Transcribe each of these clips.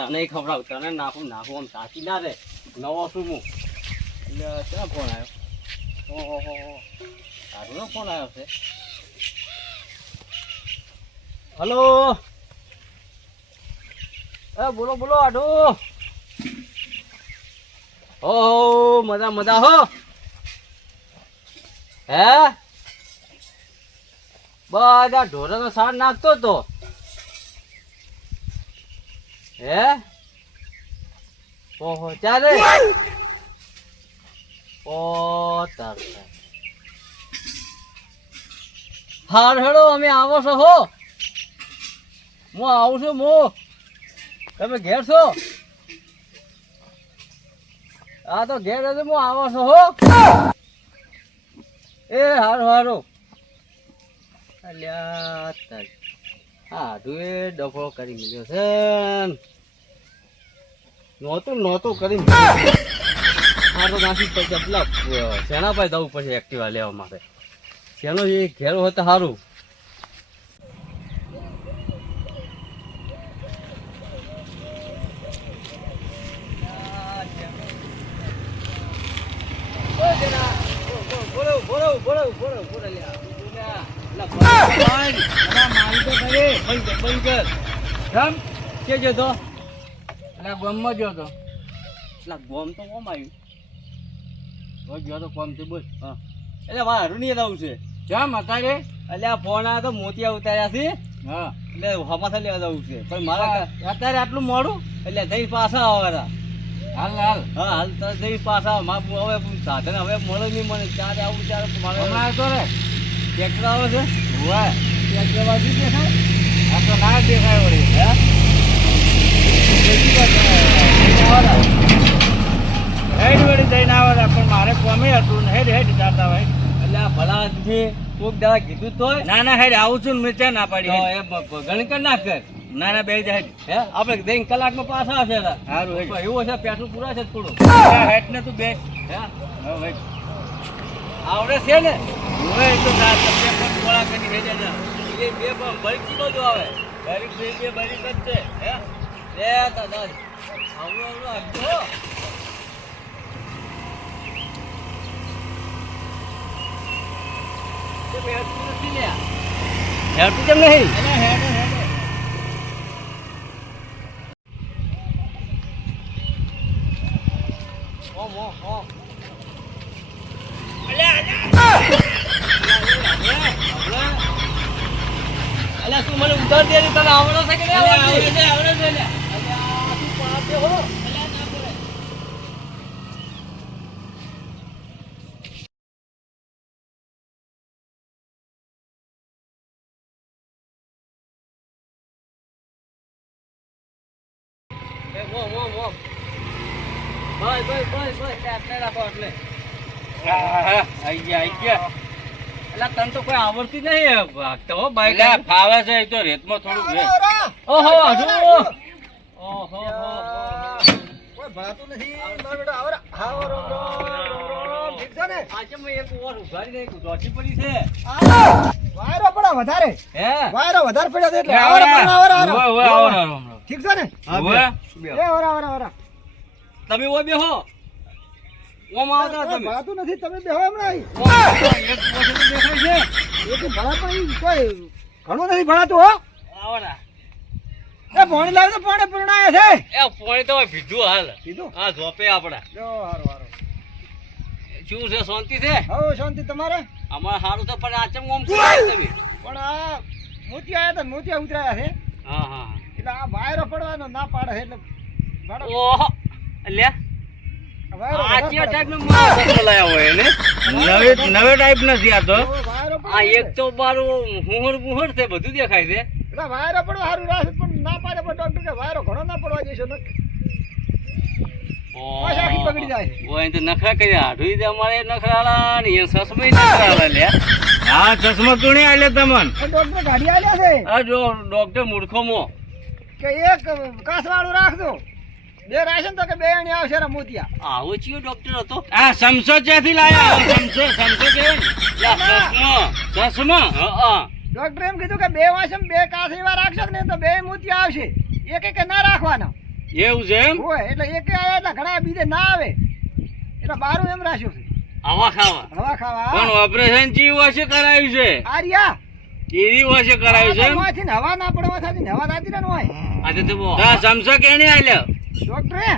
તને ખવડાવ તને નાખું આમ સાચી ના રે નવો શું હું એટલે ક્યાં ફોન આવ્યો ઓહો તારો ફોન આવ્યો છે હલો બોલો બોલો આડો ઓહો મજા હો હે બધા ઢોરાનો સાર નાખતો તો હે ઓહો ચાલે ઓ તાર હાર હેડો અમે આવો છો હો હું આવું છું તમે ઘેર છો હા તો ઘેર હતો હું આવો છો હો એ હારું અલ્યા હા તું એ ડફો કરી મળ્યો છે નહોતું કરી તો નાસી પડશે પેલા શેના પાસે જવું પડશે એક્ટિવા લેવા માટે શેનો એ ઘેરો હોય તો સારું ગોમ તો કોમ આવ્યું ગયો તો કોમ થી બોલ એટલે મારું નહીં રહું છે કેમ અત્યારે એટલે ફોન આવ્યો તો મોતિયા ઉતાર્યા છે હા એટલે હમાથા લેવા જવું છે પણ મારા અત્યારે આટલું મોડું એટલે જઈ પાછા આવે હાલ હાલ તો જઈ પાછા હવે સાધન હવે મળે નહીં મને ત્યારે આવું ત્યારે મારે તો રે ટ્રેક્ટર આવે છે હોય ટ્રેક્ટર બાજુ દેખાય આ તો ના દેખાય વળી હેડ વળી જઈને આવે પણ મારે કોમે હતું ને હેડ જાતા હોય એટલે આ ભલા આદમી કોક દવા કીધું તો ના હેડ આવું છું ને મેં ચા ના પાડી એ ગણકર ના કર ના બે હેડ હે આપણે દઈ કલાકમાં પાછા આવશે સારું એવું છે પેટ્રોલ પૂરા છે થોડું હેડ ને તું બે હે હવે આવડે છે ને હવે તો ગોળા કરી હેડે જા એ બે બળકી બધું આવે ગરીબ બે બરી કરશે હે લે દાદા આવડો આપજો હેડતું કેમ નહીં તું મને ઉધાર દે તને આવડે છે કે આવડે છે તને તો કોઈ આવડતી નહીં ફાવે છે તો રેતમાં થોડું ઓહો ઠીક છે ને તમે ઓ બેહો ઓમ આવતા તમે ભાતું નથી તમે બેહો હમણાં એક દેખાય છે એક ભણા પણ કોઈ ઘણું નથી ભણાતું હો આવડા એ પાણી લાવ તો પાણી પૂર્ણાય છે એ પાણી તો પીધું હાલ પીધું હા જોપે આપડા જો હારું શું છે શાંતિ છે હો શાંતિ તમારે અમાર હારું તો પણ આચમ ઓમ તમે પણ આ મોતિયા આયા તો મોતિયા ઉતરાયા છે હા એટલે આ વાયરો પડવાનો ના પાડે એટલે ઓહો લે આચિયા ટાઈપ નો લાયા હોય ને નવે ટાઈપ નથી આ તો આ એક તો બારું મુહર છે બધું દેખાય છે એટલે વાયરો પડવા સારું રાસ પણ ના પાડે પણ ડોક્ટર કે વાયરો ઘણો ના પડવા દેશો ને આખી પકડી જાય ઓય તો નખરા કરી હાડુઈ દે અમારે નખરાલા ને એ સસમઈ નખરાલા લે હા ચશ્મા કોણે આલે તમન ડોક્ટર ગાડી આલ્યા છે આ ડોક્ટર મૂર્ખો મો કે એક કાસવાળું રાખજો બે રાશન તો કે બે અણી આવશે રે મોતિયા આવો ચિયો ડોક્ટર હતો આ સમસો ક્યાંથી લાયા સમસો કે ચશ્મા હા ડોક્ટર એમ કીધું કે બે વાસમ બે કાસવા રાખશો ને તો બે મોતિયા આવશે એક ના રાખવાના એવું છે એમ હોય એટલે એકે આયા એટલે ઘણા બીજે ના આવે એટલે બારું એમ રાખ્યું છે હવા ખાવા હવા ખાવા પણ ઓપરેશન ચી વર્ષે કરાયું છે આર્યા કેવી વર્ષે કરાયું છે એમ મોંથી ને હવા ના પડવા થાતી હવા થાતી ને હોય આજે તો સમસા કેને આલ્યો ડોક્ટરે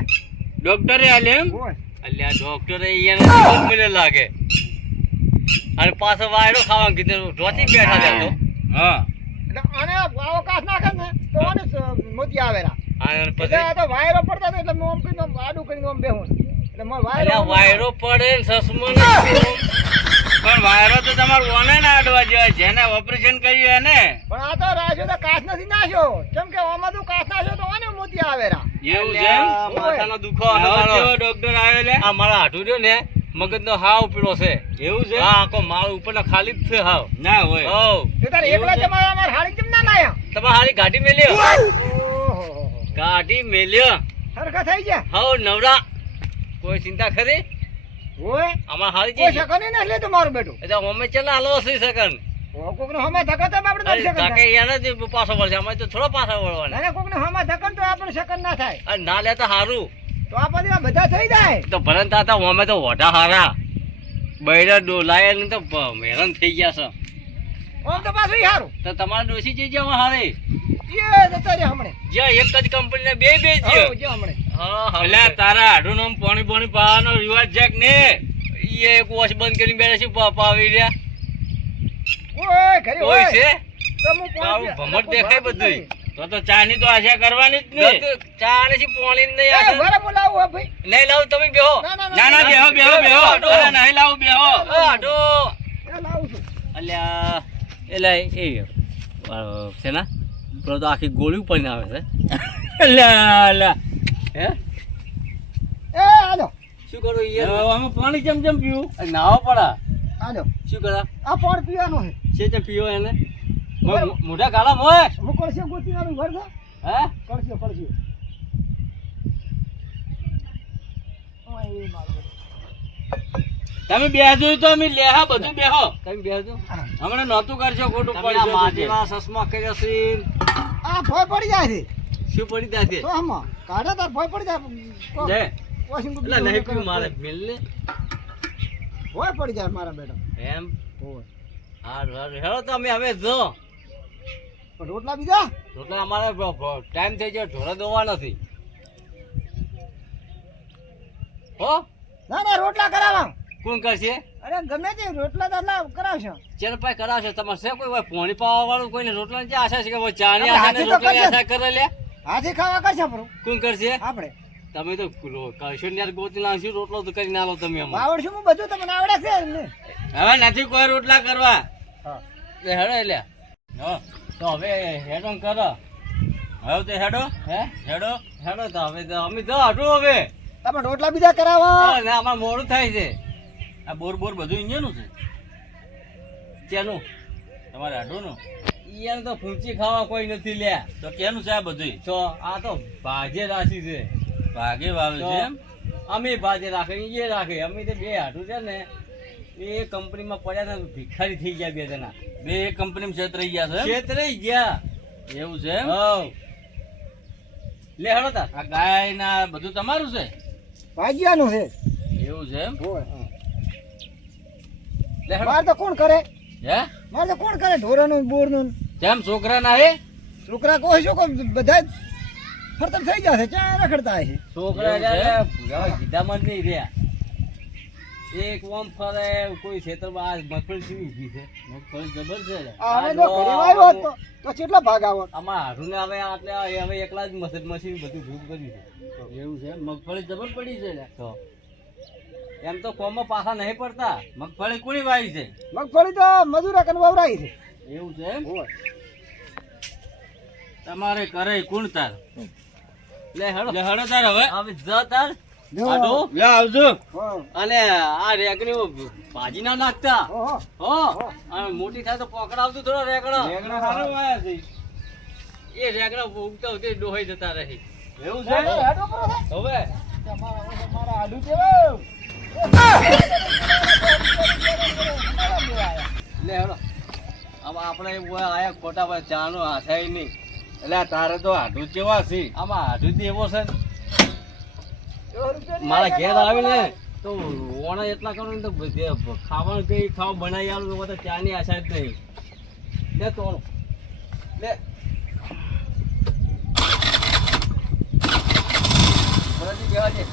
ડોક્ટરે આલ્યો એમ હોય અલ્યા ડોક્ટરે અહીંયા મને લાગે અને પાછો વાયરો ખાવાનું કીધું ઢોચી બેઠા છે તો હા એટલે આને અવકાશ નાખે ને તો આને મોતી આવેરા અને એટલે પછી આ તો વાયરો પડતા ને એટલે હું આમ કરીને આમ આડું કરીને આમ બેહું એટલે મારો અલ્યા વાયરો પડે ને સસમો ને પણ વાયરો તો તમારે ઓને ના અડવા જેવા જેને ઓપરેશન કર્યું એને પણ આ તો રાખ્યો તો કાચ નથી નાખ્યો કેમ કે આમાં તો કાચ નાખ્યો તો આને મોતી આવેરા એવું છે માથાનો દુખાવો ડોક્ટર આવ્યો લે આ મારા હાડું રહ્યો ને મગજનો હાવ પીળો છે એવું છે હા આખો માળ ઉપરનો ખાલી જ છે હાવ ના હોય ઓ તે તારે એકલા જમા અમાર હાડી કેમ ના લાયા તમારે હારી ગાડી મેલ્યો ઓહો ગાડી મેલ્યો સરખા થઈ ગયા હાવ નવરા કોઈ ચિંતા ખરી હોય અમાર હારી કોઈ જઈ શકન ને લે તો મારું બેટું એટલે અમે ચલા હાલો સી સકન કોક ને હમા ધક્કા તો આપણે દઈ શકન તાકે એને જ પાછો વળશે અમે તો થોડો પાછો વળવાના ના કોક ને હમા ધક્કન તો આપણે શકન ના થાય અને ના લે તો હારું તો આપણે બધા થઈ જાય તો ભરન તાતા અમે તો વઢા હારા બૈરા ડોલાય ને તો હેરાન થઈ ગયા છે આમ તો પાછું સારું તો તમારે ડોસી જઈ જાવ હારે એ જતા રે હમણે જ્યાં એક જ કંપની ને બે બે છે જો હમણે હા એટલે તારા હાડું નામ પાણી પાણી પાવાનો રિવાજ છે કે ને ઈ એક વોશ બંધ કરીને બેઠા છે પાવી રહ્યા ઓય ઘરે કોઈ હોય છે તો હું તારું ભમર દેખાય બધું તો ચા ની તો આશા કરવાની જ નહીં ચા ને પાણી નહીં આશા બરાબર બોલાવો ભાઈ નહીં લાવ તમે બેહો ના બેહો બેહો બેહો અરે નહીં લાવ બેહો આડો એ લાવું છું અલ્યા એલા એ છે ને પેલો તો આખી ગોળી ઉપર આવે છે અલ્યા અલ્યા હે એ હાલો શું કરું યાર અમે પાણી ચમચમ પીવું નાવા પડા હાલો શું કરા આ પાણી પીવાનો છે છે પીવો એને મોઢા કાળા મોય હું કળશે ગોતી વાળું ઘર છે હે કળશે ઓય મારો તમે બેહજો તો અમે લેહા બધું બેહો તમે બેહજો હમણાં નહોતું કરશો ખોટું પડશે માજીવા સસમા કર્યા છે આ ભોય પડી જાય છે શું પડી જાય છે તો હમા કાઢા તાર ભોય પડી જાય જય વોશિંગ એટલે નહીં પીવું મારે મિલને ભોય પડી જાય મારા બેટા એમ હોય હારું હારું હેલો તો અમે હવે જો પણ રોટલા બીજા એટલે અમારે ટાઈમ થઈ ગયો ઢોરા દોવા નથી હો ના ના રોટલા કરાવા કોણ કરશે અરે ગમે તે રોટલા દાદા કરાવશો ચાલ ભાઈ કરાવશે તમારે છે કોઈ પોણી પાવા વાળું કોઈને રોટલા ની આશા છે કે ચા ની આપણે આશા ને હાથે તો રોટલા ની કરશે. આશા કરે લે હાથે ખાવા કરશે પરો કોણ કરશે આપણે તમે તો કરશો ને યાર ગોતી લાવશું રોટલો તો કરી ના લો તમે અમને આવડ છું હું બધું તમને આવડે છે ને હવે નથી કોઈ રોટલા કરવા હા લે હેડો લે હા તો હવે હેડો કરો હવે તો હેડો હેડો હેડો તો હવે તો અમે તો હાટું હવે તમે રોટલા બીજા કરાવા હા ને અમારે મોડું થાય છે આ બોર બોર બધું ઇન્જિનનું છે ચેનું તમારે હાડું ઈયાને તો ફૂંચી ખાવા કોઈ નથી લ્યા તો કેનું છે આ બધું તો આ તો ભાજે રાશી છે ભાગે વાવે છે એમ અમે ભાજે રાખે એ રાખે અમે તો બે હાડું છે ને એ કંપનીમાં પડ્યા ને ભિખારી થઈ ગયા બે જણા બે કંપનીમાં છેતરાઈ ગયા છે છેતરાઈ ગયા એવું છે એમ લે હળો તા આ ગાય ના બધું તમારું છે ભાગ્યાનું છે એવું છે એમ હોય લે હળો મારે તો કોણ કરે હે મારે તો કોણ કરે ઢોરાનું બોરનું કેમ છોકરા ના હે છોકરા કોઈ શું કોઈ બધા ફરતમ થઈ જશે ચા રખડતા હશે છોકરા ગીધામાં નહીં રહ્યા એક ઓમ ફરે કોઈ ક્ષેત્રમાં આ મગફળી સીવી ઉભી છે મગફળી જબર છે હવે જો ઘરે આવ્યો હોત તો કેટલો ભાગ આવો આમાં હારું હવે આટલે હવે એકલા જ મશીન બધું ભૂલ કર્યું છે એવું છે મગફળી જબર પડી છે ને તો એમ તો કોમમાં પાછા નહીં પડતા મગફળી કોની વાવી છે મગફળી તો મજૂરા કન વવરાઈ છે એવું છે એમ હોય તમારે કરે કોણ તાર લે હડો તાર હવે જ તાર આડો લે આવજો અને આ રેગણી ભાજી ના નાખતા હો અને મોટી થાય તો પકડાવતું થોડો રેગણો રેગણા સારો વાયા છે એ રેગણા ઉગતા ઉગતા ડોહાઈ જતા રહી એવું છે હેડો કરો હવે મારા આડું કેવું લે હેડો હવે આપણે આયા ખોટા ભાઈ ચાનો હાથાય નહીં એટલે તારે તો આઢું કેવા છે આમાં આઢું તો એવો છે ને. મારા ઘેર આવીને તો ઓણા એટલા કરો ને તો ખાવાનું કઈ ખાવા બનાવી આવું તો ચાની આશા જ નહીં. લે તો લે ભરાજી બેવા છે.